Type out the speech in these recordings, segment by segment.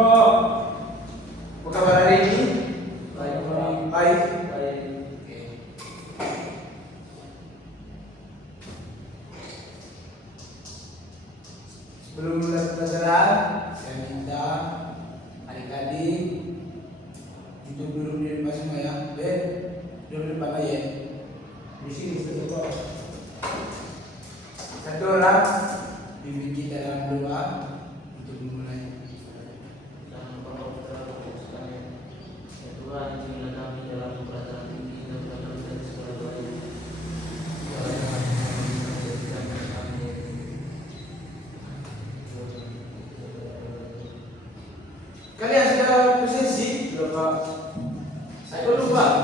Apa kabar hari ini? Baik, Pak. Baik. Baik. Oke. Sebelum mulai pelajaran, saya minta adik-adik untuk duduk di depan semua ya. Ben, duduk di depan aja. Di sini satu. Satu orang bimbing kita dalam doa untuk memulai. Dan Bapak Saudara sekalian, ya Tuhan, izinkanlah kami dalam pelajaran ini dan dalam dari segala doa ini. Kalian sudah presisi? Belum, Pak. Saya belum, Pak.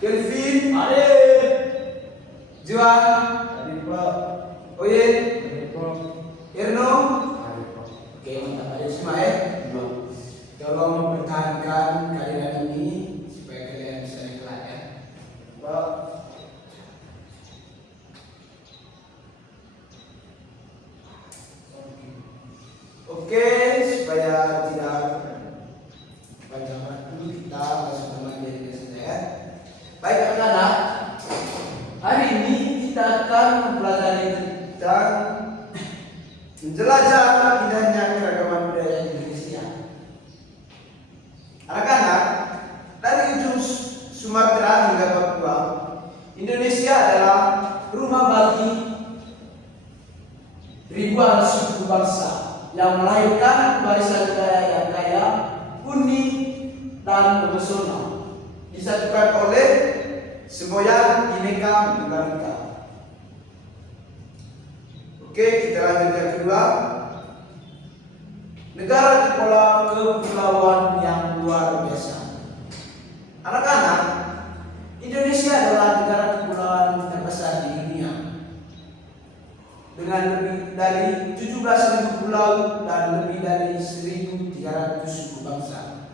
Kelvin, Ade. Juan, Tadi Pak. Oyen, Tadi Pak. Irno. Tadi Pak. Oke, mantap ada semua ya. Tolong mempertahankan kehadiran ini supaya kalian bisa ikhlas ya. Pak. Oke, supaya tidak panjang waktu kita langsung ke materi saja ya. Baik anak-anak, hari ini kita akan mempelajari tentang menjelajah indahnya keragaman budaya Indonesia. Anak-anak, dari ujung Sumatera hingga Papua, Indonesia adalah rumah bagi ribuan suku bangsa yang melahirkan barisan budaya yang kaya, unik, dan memesona, disatukan oleh semboyan Bhinneka Tunggal Ika. Oke, kita lanjut yang kedua. Negara kepulauan yang luar biasa. Anak-anak, Indonesia adalah negara kepulauan terbesar di dunia dengan lebih dari 17.000 pulau dan lebih dari 1.300 suku bangsa.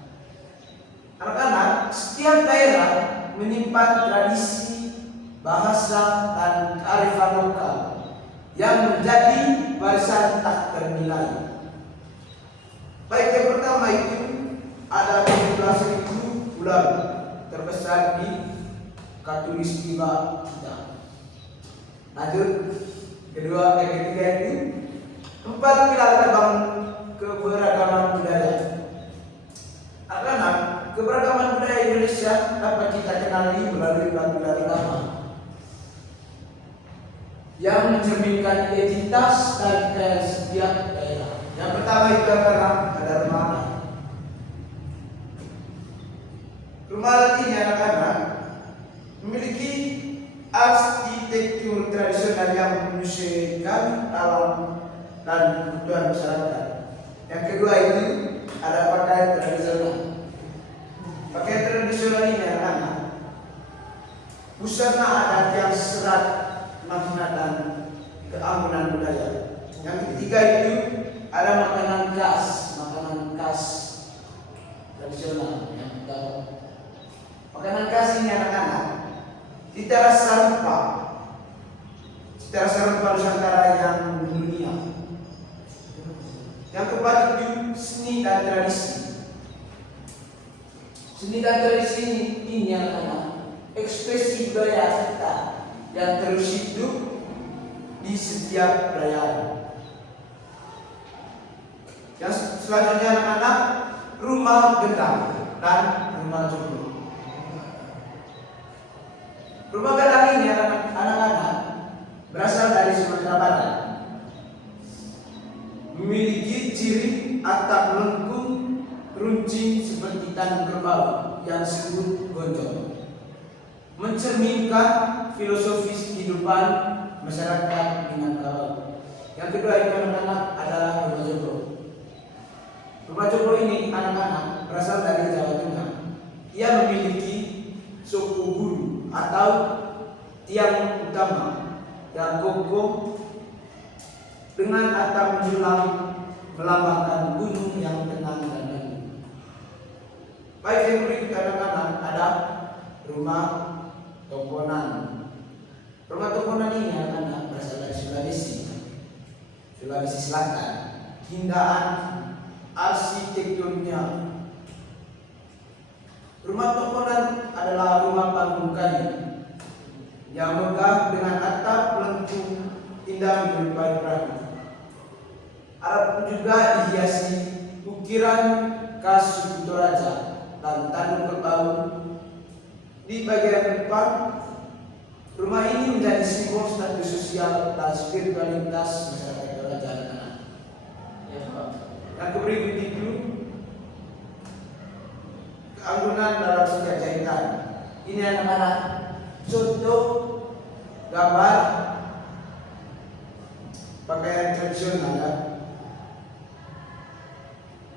Anak-anak, setiap daerah menyimpan tradisi, bahasa, dan kearifan lokal yang menjadi warisan tak ternilai. Baik, yang pertama itu ada 17.000 pulau terbesar di Katulistiwa kita. Lanjut. Yang ketiga itu 4 pilar cabang keberagaman budaya. Anak-anak, keberagaman budaya Indonesia dapat kita kenali melalui 4 pilar utama yang mencerminkan identitas dan kekayaan setiap daerah. Yang pertama itu ada rumah adat. Rumah adat ini anak-anak memiliki arsitektur tradisional yang menyesuaikan alam dan kebutuhan masyarakat. Yang kedua itu ada pakaian tradisional. Pakaian tradisional ini anak-anak busana adat yang serat makna dan keamanan budaya. Yang ketiga itu ada makanan khas tradisional. Yang pertama, makanan khas ini anak-anak cita rasa rupa Nusantara yang mendunia. Yang keempat itu seni dan tradisi. Seni dan tradisi ini anak-anak ekspresi budaya kita yang terus hidup di setiap perayaan. Yang selanjutnya anak-anak rumah gendang dan rumah joglo. Rumah gendang ini anak-anak berasal dari Sumatera Barat, memiliki ciri atap melengkung runcing seperti tanah kerbau yang disebut gonjong, mencerminkan filosofis kehidupan masyarakat Minangkabau. Yang kedua itu anak-anak adalah rumah joglo. Rumah joglo ini anak-anak berasal dari Jawa Tengah. Ia memiliki suku bulu atau tiang utama yang kokoh dengan atap menjulang melambangkan gunung yang tenang dan teduh. Baik, yang berikut anak-anak ada rumah tongkonan. Rumah tongkonan ini anak-anak berasal dari Sulawesi. Sulawesi Selatan. Keindahan arsitekturnya. Rumah Tokonan adalah rumah panggung kayu yang megah dengan atap melengkung indah menyerupai perahu. Atap juga dihiasi ukiran khas suku Toraja dan tanduk kerbau. Di bagian depan, rumah ini menjadi simbol status sosial dan spiritualitas masyarakat Toraja dan anak. Ya Pak. Yang berikut itu keanggunan dalam penjajahan. Ini anak-anak contoh gambar pakaian tradisional ya.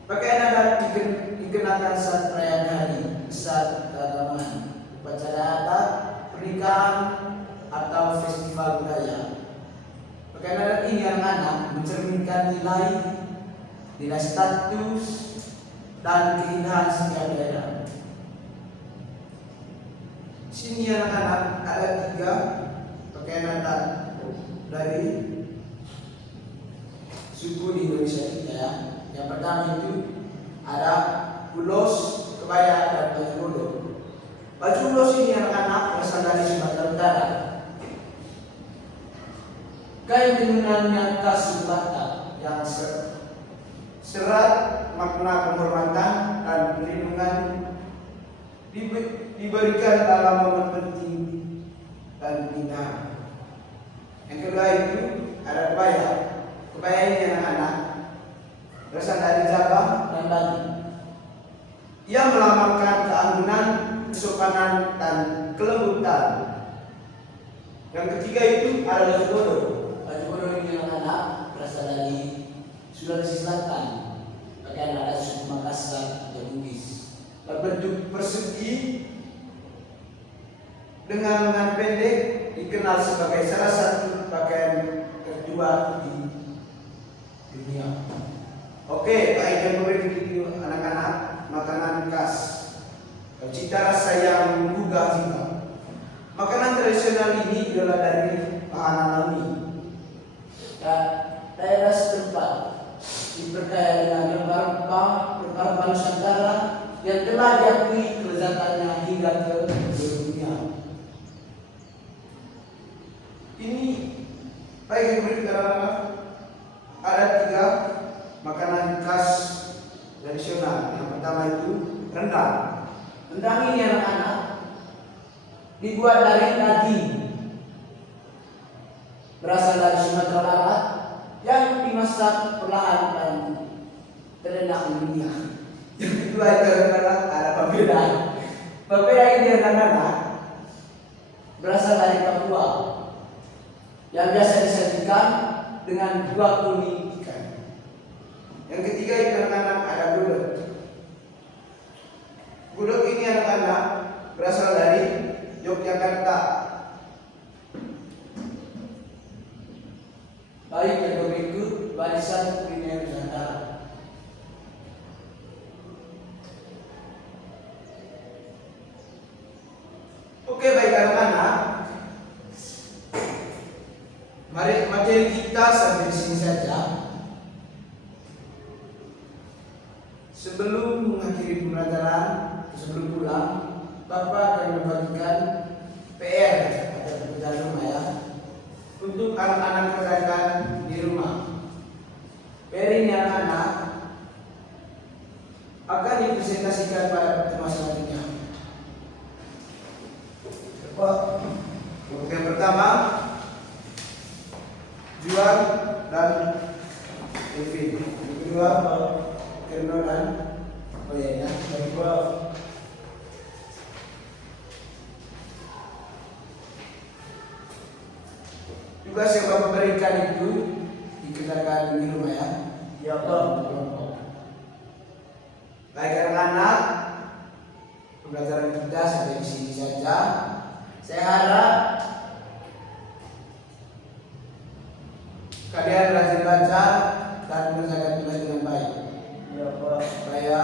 Pakaian adat dikenakan saat perayaan hari besar keagamaan, upacara adat, pernikahan atau festival budaya. Pakaian adat ini anak-anak mencerminkan nilai status dan keindahan setiap daerah. Sini anak-anak ada 3 pakaian adat dari suku di Indonesia kita ya. Yang pertama itu ada ulos, kebaya, dan baju bodoh. Baju ulos ini anak-anak berasal dari Sumatera Utara. Kain tenunannya khas Batak yang serat makna penghormatan dan perlindungan diberikan dalam momen penting dan indah. Yang kedua itu ada kebaya. Kebaya ini anak-anak berasal dari Jawa dan Bali. Ia melambangkan keanggunan, kesopanan, dan kelembutan. Yang ketiga itu adalah baju bodoh. Baju bodoh ini anak-anak berasal dari Sulawesi Selatan. Pakaian adat suku Makassar atau Bugis. Berbentuk persegi dengan lengan pendek, dikenal sebagai salah satu pakaian tertua di dunia. Oke, baik, yang berikut itu anak-anak makanan khas cita rasa yang menggugah jiwa. Makanan tradisional ini adalah dari bahan alami dan daerah setempat, diperkaya dengan rempah-rempah Nusantara yang telah diakui kelezatannya hingga ke dunia. Ini baik yang berikut adalah ada 3 makanan khas tradisional. Yang pertama itu rendang. Rendang ini anak-anak dibuat dari daging berasal dari Sumatera Barat yang dimasak perlahan dan terenak di dunia. Yang kedua itu adalah ada papeda. Papeda ini anak-anak berasal dari Papua yang biasa disajikan dengan buah kuning ikan. Yang ketiga itu anak-anak ada gudeg. Gudeg ini anak-anak berasal dari Yogyakarta. Baik, yang berikut barisan kuliner Nusantara. Oke, baik anak-anak. Mari materi kita sampai di sini saja. Sebelum mengakhiri pembelajaran, sebelum pulang, Bapak akan membagikan PR atau pekerjaan rumah ya untuk anak-anak kerjakan di rumah. PR ini anak-anak akan dipresentasikan pada pertemuan selanjutnya. Untuk yang pertama, jual dan Evin. Yang kedua, Kerno dan Yang kedua, tugas yang Bapak berikan itu dikerjakan di rumah ya. Ya Pak. Baik anak-anak, pembelajaran kita sampai di sini saja. Saya harap kalian rajin baca dan mengerjakan tugas dengan baik. Ya Pak. Supaya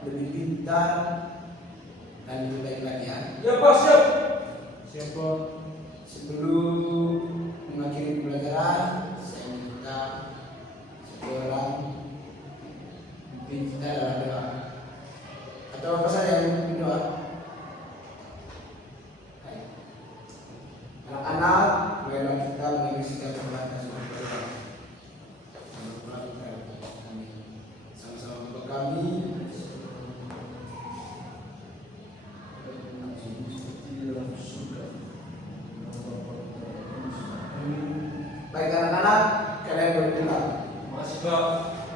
lebih pintar dan lebih baik lagi ya. Ya Pak, siap. Siap Pak. Sebelum mengakhiri pembelajaran, saya minta Sebab